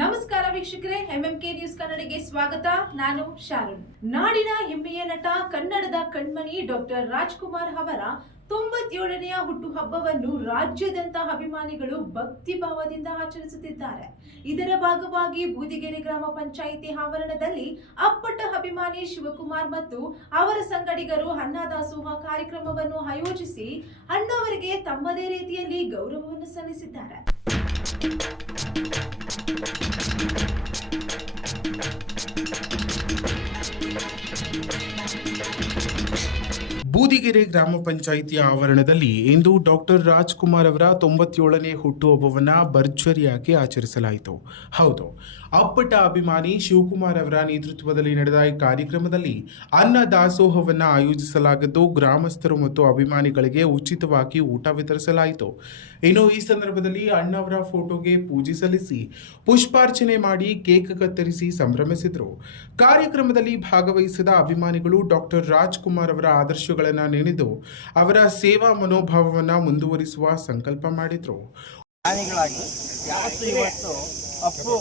ನಮಸ್ಕಾರ ವೀಕ್ಷಕರೇ, MMK news ಕನ್ನಡಕ್ಕೆ ಸ್ವಾಗತ. ನಾನು ಶಾರುನ್. ನಾಡಿನ ಹೆಮ್ಮೆಯ ನಟ, ಕನ್ನಡದ ಕಣ್ಮಣಿ ಡಾಕ್ಟರ್ ರಾಜ್ಕುಮಾರ್ ಅವರ 97ನೆಯ ಹುಟ್ಟುಹಬ್ಬವನ್ನು ರಾಜ್ಯದಂತ ಅಭಿಮಾನಿಗಳು ಭಕ್ತಿ ಭಾವದಿಂದ ಆಚರಿಸುತ್ತಿದ್ದಾರೆ. ಇದರ ಭಾಗವಾಗಿ ಬೂದಿಗೆರೆ ಗ್ರಾಮ ಪಂಚಾಯಿತಿ ಆವರಣದಲ್ಲಿ ಅಪ್ಪಟ ಅಭಿಮಾನಿ ಶಿವಕುಮಾರ್ ಮತ್ತು ಅವರ ಸಂಗಡಿಗರು ಅನ್ನದಾಸೋಹ ಕಾರ್ಯಕ್ರಮವನ್ನು ಆಯೋಜಿಸಿ ಅಣ್ಣವರಿಗೆ ತಮ್ಮದೇ ರೀತಿಯಲ್ಲಿ ಗೌರವವನ್ನು ಸಲ್ಲಿಸಿದ್ದಾರೆ. ಬೂದಿಗೆರೆ ಗ್ರಾಮ ಪಂಚಾಯಿತಿಯ ಆವರಣದಲ್ಲಿ ಇಂದು ಡಾಕ್ಟರ್ ರಾಜ್ಕುಮಾರ್ ಅವರ 97ನೇ ಹುಟ್ಟುಹಬ್ಬವನ್ನು ಭರ್ಜರಿಯಾಗಿ ಆಚರಿಸಲಾಯಿತು. ಹೌದು, ಅಪ್ಪಟ ಅಭಿಮಾನಿ ಶಿವಕುಮಾರ್ ಅವರ ನೇತೃತ್ವದಲ್ಲಿ ನಡೆದ ಈ ಕಾರ್ಯಕ್ರಮದಲ್ಲಿ ಅನ್ನ ದಾಸೋಹವನ್ನು ಆಯೋಜಿಸಲಾಗಿದ್ದು ಗ್ರಾಮಸ್ಥರು ಮತ್ತು ಅಭಿಮಾನಿಗಳಿಗೆ ಉಚಿತವಾಗಿ ಊಟ ವಿತರಿಸಲಾಯಿತು. ಇನ್ನು ಈ ಸಂದರ್ಭದಲ್ಲಿ ಅಣ್ಣವರ ಫೋಟೋಗೆ ಪೂಜೆ ಸಲ್ಲಿಸಿ ಪುಷ್ಪಾರ್ಚನೆ ಮಾಡಿ ಕೇಕ್ ಕತ್ತರಿಸಿ ಸಂಭ್ರಮಿಸಿದರು. ಕಾರ್ಯಕ್ರಮದಲ್ಲಿ ಭಾಗವಹಿಸಿದ ಅಭಿಮಾನಿಗಳು ಡಾಕ್ಟರ್ ರಾಜ್ಕುಮಾರ್ ಅವರ ಆದರ್ಶಗಳನ್ನು ನೆನೆದು ಅವರ ಸೇವಾ ಮನೋಭಾವವನ್ನು ಮುಂದುವರಿಸುವ ಸಂಕಲ್ಪ ಮಾಡಿದರು. ಅಪ್ಪು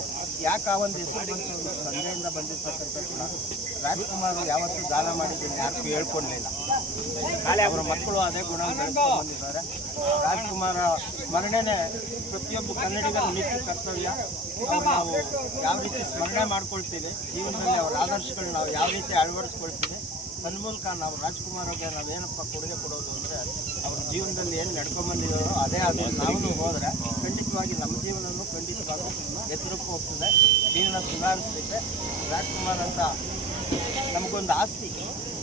ಯಾಕೆ ಆ ಒಂದು ಹೆಸರು ಬಂತು, ತಂದೆಯಿಂದ ಬಂದಿರ್ತಕ್ಕಂಥ ಕೂಡ ರಾಜ್ಕುಮಾರ್ ಯಾವತ್ತೂ ದಾನ ಮಾಡಿದ್ದೀನಿ ಯಾರಿಗೂ ಹೇಳ್ಕೊಡ್ಲಿಲ್ಲ. ಅವರ ಮಕ್ಕಳು ಅದೇ ಗುಣ ಬೆಳೆಸ್ಕೊಂಡು ಬಂದಿದ್ದಾರೆ. ರಾಜ್ಕುಮಾರ ಸ್ಮರಣೆನೇ ಪ್ರತಿಯೊಬ್ಬ ಕನ್ನಡಿಗರ ನಿತ್ಯ ಕರ್ತವ್ಯ. ನಾವು ಯಾವ ರೀತಿ ಸ್ಮರಣೆ ಮಾಡ್ಕೊಳ್ತೀವಿ, ಜೀವನದಲ್ಲಿ ಅವರ ಆದರ್ಶಗಳು ನಾವು ಯಾವ ರೀತಿ ಅಳವಡಿಸ್ಕೊಳ್ತೀವಿ, ತನ್ಮೂಲಕ ನಾವು ರಾಜ್ಕುಮಾರ್ ಅವ್ರಿಗೆ ನಾವೇನಪ್ಪ ಕೊಡುಗೆ ಕೊಡೋದು ಅಂದರೆ ಅವ್ರ ಜೀವನದಲ್ಲಿ ಏನು ನಡ್ಕೊಂಬಂದಿದ್ದಾರೋ ಅದೇ ಅದು ನಾವು ಹೋದರೆ ಖಂಡಿತವಾಗಿ ನಮ್ಮ ಜೀವನವನ್ನು ಖಂಡಿತವಾಗಿ ಎತ್ತರಕ್ಕೆ ಹೋಗ್ತದೆ, ಜೀವನ ಸುಧಾರಿಸ್ತೈತೆ. ರಾಜ್ಕುಮಾರ್ ಅಂತ ನಮಗೊಂದು ಆಸ್ತಿ.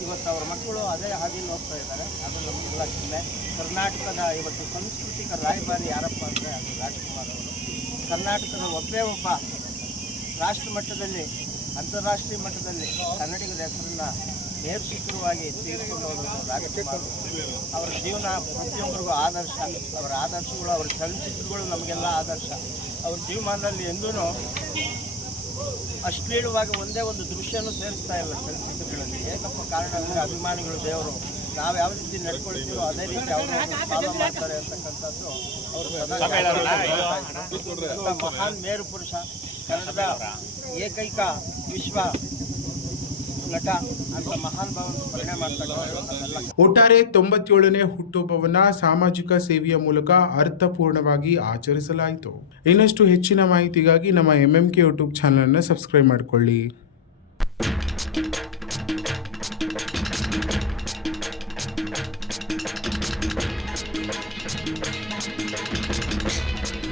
ಇವತ್ತು ಅವರ ಮಕ್ಕಳು ಅದೇ ಹಾದಿಯಲ್ಲಿ ಹೋಗ್ತಾ ಇದ್ದಾರೆ. ಅದು ನಮಗೆಲ್ಲ ಹೆಮ್ಮೆ. ಕರ್ನಾಟಕದ ಇವತ್ತು ಸಾಂಸ್ಕೃತಿಕ ರಾಯಭಾರಿ ಯಾರಪ್ಪ ಅಂದರೆ ಅದು ರಾಜ್ಕುಮಾರ್ ಅವರು. ಕರ್ನಾಟಕದ ಒಬ್ಬೇ ಒಬ್ಬ ರಾಷ್ಟ್ರ ಮಟ್ಟದಲ್ಲಿ, ಅಂತಾರಾಷ್ಟ್ರೀಯ ಮಟ್ಟದಲ್ಲಿ ಕನ್ನಡಿಗರ ಹೆಸರನ್ನು ನೇರ್ಶಿಖರವಾಗಿ ತೆಗೆದುಕೊಂಡು ಹೋದರು ರಾಜ್ಕುಮಾರ್. ಅವರ ಜೀವನ ಪ್ರತಿಯೊಬ್ಬರಿಗೂ ಆದರ್ಶ. ಅವರ ಆದರ್ಶಗಳು, ಅವರ ಚಲನಚಿತ್ರಗಳು ನಮಗೆಲ್ಲ ಆದರ್ಶ. ಅವ್ರ ಜೀವಮಾನದಲ್ಲಿ ಎಂದೂ ಅಶ್ಲೀಲವಾಗಿ ಒಂದೇ ಒಂದು ದೃಶ್ಯನೂ ಸೇರಿಸ್ತಾ ಇಲ್ಲ ಚಲನಚಿತ್ರಗಳಲ್ಲಿ. ಏಕಪ್ಪ ಕಾರಣ ಅಂದರೆ ಅಭಿಮಾನಿಗಳು ದೇವರು. ನಾವು ಯಾವ ರೀತಿ ನಡ್ಕೊಳ್ತೀವೋ ಅದೇ ರೀತಿ ಅವರು ಫಾಲೋ ಮಾಡ್ತಾರೆ ಅಂತಕ್ಕಂಥದ್ದು ಅವರು ಮಹಾನ್ ಮೇರು ಪುರುಷ, ಕನ್ನಡದ ಏಕೈಕ ವಿಶ್ವ ನಟ ಅಂತ ಮಹಾನ್ ಭಾವನ ಸ್ಮರಣೆ ಮಾಡ್ತಾರೆ. ಒಟ್ಟಾರೆ 97ನೇ ಹುಟ್ಟುಹಬ್ಬವನ್ನು ಸಾಮಾಜಿಕ ಸೇವೆಯ ಮೂಲಕ ಅರ್ಥಪೂರ್ಣವಾಗಿ ಆಚರಿಸಲಾಯಿತು. ಇನ್ನಷ್ಟು ಹೆಚ್ಚಿನ ಮಾಹಿತಿಗಾಗಿ ನಮ್ಮ ಎಂಎಂಕೆ ಯೂಟ್ಯೂಬ್ ಚಾನಲ್ ಅನ್ನು ಸಬ್ಸ್ಕ್ರೈಬ್ ಮಾಡಿಕೊಳ್ಳಿ.